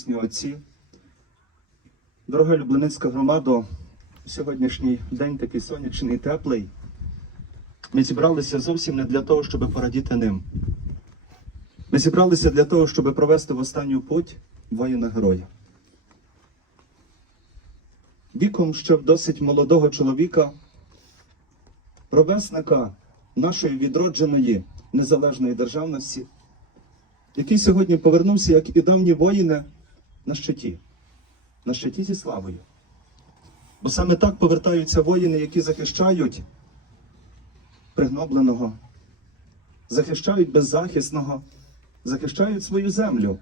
Небесні Отці, дорога Люблиницька громада, сьогоднішній день такий сонячний, теплий. Ми зібралися зовсім не для того, щоб порадіти ним. Ми зібралися для того, щоб провести в останню путь воїна героя. Віком ще досить молодого чоловіка, ровесника нашої відродженої незалежної державності, який сьогодні повернувся, як і давні воїни, на щиті, на щиті зі славою. Бо саме так повертаються воїни, які захищають пригнобленого, захищають беззахисного, захищають свою землю.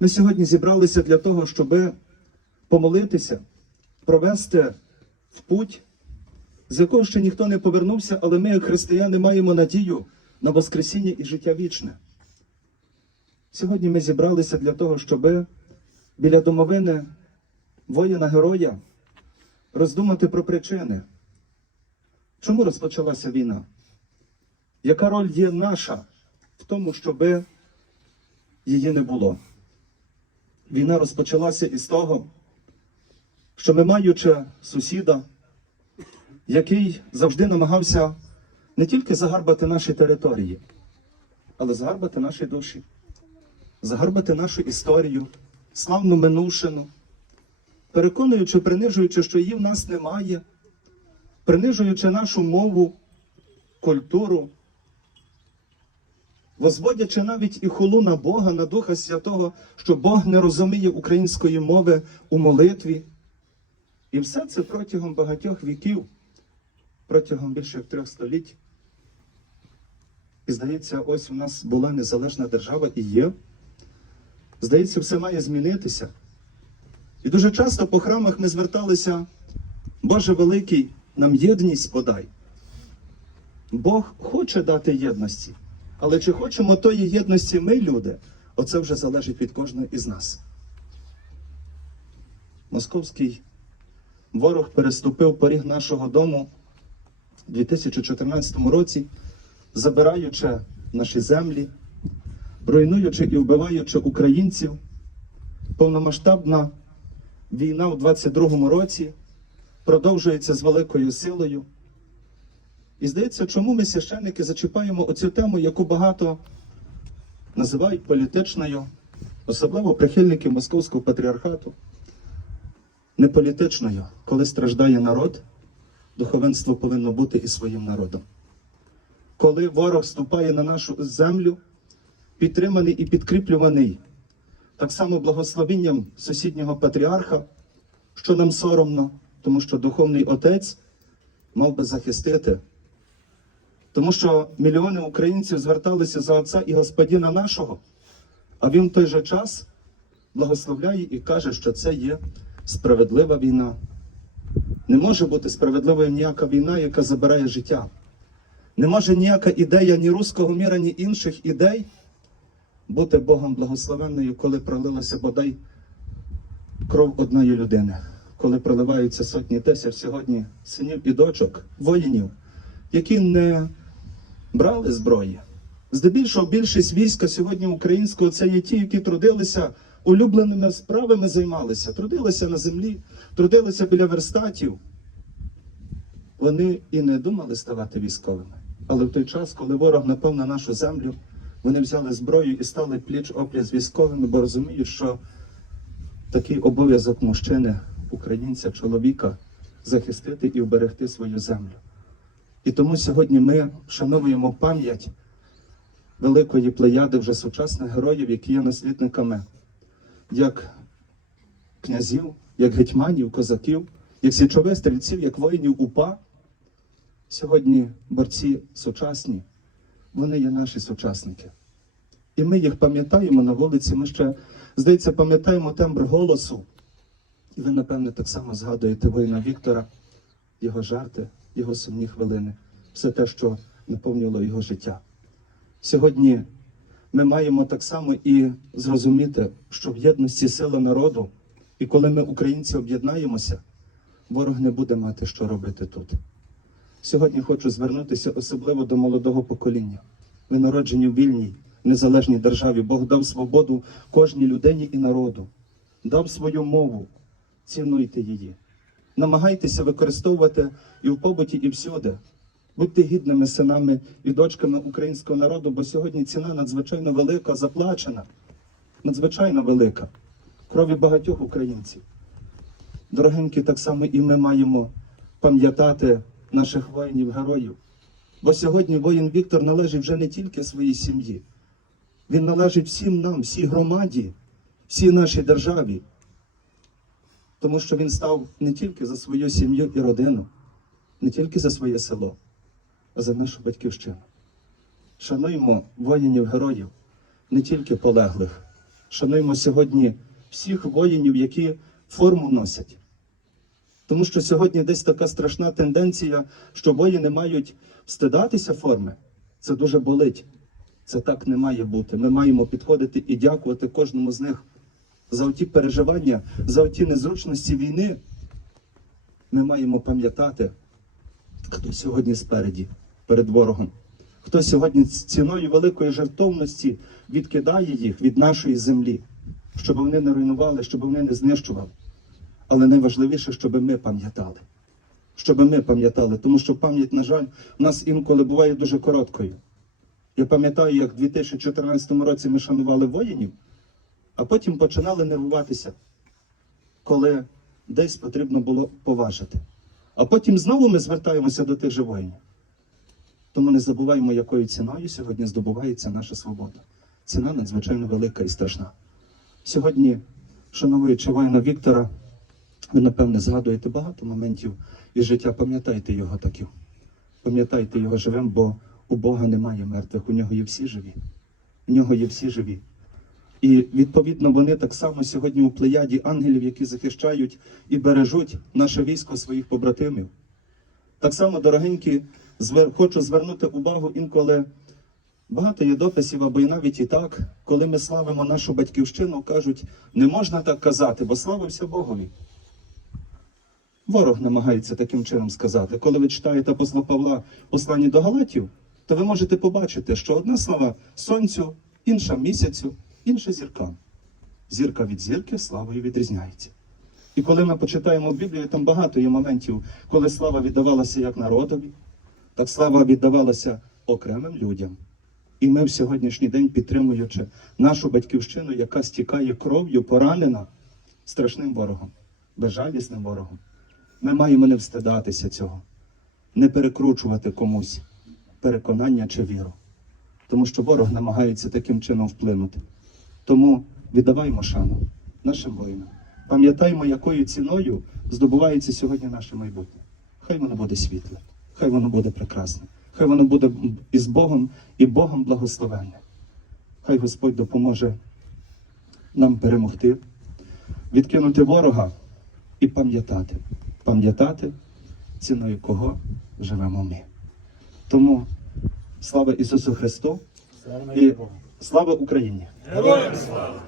Ми сьогодні зібралися для того, щоб помолитися, провести в путь, з якого ще ніхто не повернувся, але ми, як християни, маємо надію на Воскресіння і життя вічне. Сьогодні ми зібралися для того, щоб біля домовини воїна-героя роздумати про причини. Чому розпочалася війна? Яка роль є наша в тому, щоб її не було? Війна розпочалася із того, що ми, маючи сусіда, який завжди намагався не тільки загарбати наші території, але загарбати наші душі, загарбати нашу історію, славну минувшину, переконуючи, принижуючи, що її в нас немає, принижуючи нашу мову, культуру, возводячи навіть і хулу на Бога, на Духа Святого, що Бог не розуміє української мови у молитві. І все це протягом багатьох віків, протягом більше трьох століть. І здається, ось у нас була незалежна держава і є. Здається, все має змінитися. І дуже часто по храмах ми зверталися, Боже Великий, нам єдність подай. Бог хоче дати єдності, але чи хочемо тої єдності ми, люди, оце вже залежить від кожного із нас. Московський ворог переступив поріг нашого дому у 2014 році, забираючи наші землі, руйнуючи і вбиваючи українців. Повномасштабна війна у 22-му році продовжується з великою силою. І здається, чому ми священники зачіпаємо оцю тему, яку багато називають політичною, особливо прихильники Московського патріархату. Не політичною, коли страждає народ, духовенство повинно бути і своїм народом. Коли ворог ступає на нашу землю, підтриманий і підкріплюваний так само благословенням сусіднього патріарха, що нам соромно, тому що духовний отець мав би захистити. Тому що мільйони українців зверталися за Отця і Господіна нашого, а він в той же час благословляє і каже, що це є справедлива війна. Не може бути справедливою ніяка війна, яка забирає життя. Не може ніяка ідея ні руського міра, ні інших ідей бути Богом благословенною, коли пролилася бодай кров одної людини, коли проливаються сотні тисяч сьогодні синів і дочок, воїнів, які не брали зброї. Здебільшого більшість війська сьогодні українського це є ті, які трудилися улюбленими справами займалися, трудилися на землі, трудилися біля верстатів. Вони і не думали ставати військовими. Але в той час, коли ворог напав на нашу землю, вони взяли зброю і стали пліч опліч з військовими, бо розуміють, що такий обов'язок мужчини, українця, чоловіка захистити і вберегти свою землю. І тому сьогодні ми вшановуємо пам'ять великої плеяди вже сучасних героїв, які є наслідниками як князів, як гетьманів, козаків, як січових стрільців, як воїнів УПА. Сьогодні борці сучасні, вони є наші сучасники. І ми їх пам'ятаємо на вулиці. Ми ще, здається, пам'ятаємо тембр голосу. І ви, напевне, так само згадуєте воїна Віктора, його жарти, його сумні хвилини, все те, що наповнювало його життя. Сьогодні ми маємо так само і зрозуміти, що в єдності сила народу, і коли ми, українці, об'єднаємося, ворог не буде мати що робити тут. Сьогодні хочу звернутися особливо до молодого покоління. Ви народжені в вільній, незалежній державі. Бог дав свободу кожній людині і народу, дав свою мову, цінуйте її. Намагайтеся використовувати і в побуті, і всюди. Будьте гідними синами і дочками українського народу, бо сьогодні ціна надзвичайно велика, заплачена, надзвичайно велика. Крові багатьох українців. Дорогенькі, так само і ми маємо пам'ятати наших воїнів-героїв. Бо сьогодні воїн Віктор належить вже не тільки своїй сім'ї, він належить всім нам, всій громаді, всій нашій державі. Тому що він став не тільки за свою сім'ю і родину, не тільки за своє село, а за нашу батьківщину. Шануємо воїнів-героїв, не тільки полеглих. Шануємо сьогодні всіх воїнів, які форму носять. Тому що сьогодні десь така страшна тенденція, що воїни мають встидатися форми. Це дуже болить. Це так не має бути. Ми маємо підходити і дякувати кожному з них за ті переживання, за ті незручності війни. Ми маємо пам'ятати, хто сьогодні спереді, перед ворогом, хто сьогодні ціною великої жертовності відкидає їх від нашої землі, щоб вони не руйнували, щоб вони не знищували. Але найважливіше, щоб ми пам'ятали. Щоб ми пам'ятали, тому що пам'ять, на жаль, у нас інколи буває дуже короткою. Я пам'ятаю, як в 2014 році ми шанували воїнів, а потім починали нервуватися, коли десь потрібно було поважити. А потім знову ми звертаємося до тих же воїнів. Тому не забуваємо, якою ціною сьогодні здобувається наша свобода. Ціна надзвичайно велика і страшна. Сьогодні, шануючи воїна Віктора, ви, напевне, згадуєте багато моментів із життя. Пам'ятайте його таким. Пам'ятайте його живим, бо у Бога немає мертвих, у нього є всі живі. У нього є всі живі. І відповідно вони так само сьогодні у плеяді ангелів, які захищають і бережуть наше військо своїх побратимів. Так само, дорогенькі, хочу звернути увагу інколи. Багато є дописів, або і навіть і так, коли ми славимо нашу батьківщину, кажуть, не можна так казати, бо славився Богові. Ворог намагається таким чином сказати. Коли ви читаєте апостола Павла посланні до Галатів, то ви можете побачити, що одна слава сонцю, інша місяцю, інша зіркам. Зірка від зірки славою відрізняється. І коли ми почитаємо Біблію, там багато є моментів, коли слава віддавалася як народові, так слава віддавалася окремим людям. І ми в сьогоднішній день, підтримуючи нашу батьківщину, яка стікає кров'ю, поранена страшним ворогом, безжалісним ворогом, ми маємо не встидатися цього, не перекручувати комусь переконання чи віру. Тому що ворог намагається таким чином вплинути. Тому віддаваймо шану нашим воїнам. Пам'ятаймо, якою ціною здобувається сьогодні наше майбутнє. Хай воно буде світле, хай воно буде прекрасне, хай воно буде із Богом і Богом благословенне. Хай Господь допоможе нам перемогти, відкинути ворога і пам'ятати, пам'ятати, ціною кого живемо ми. Тому слава Ісусу Христу і слава Україні! Героям слава!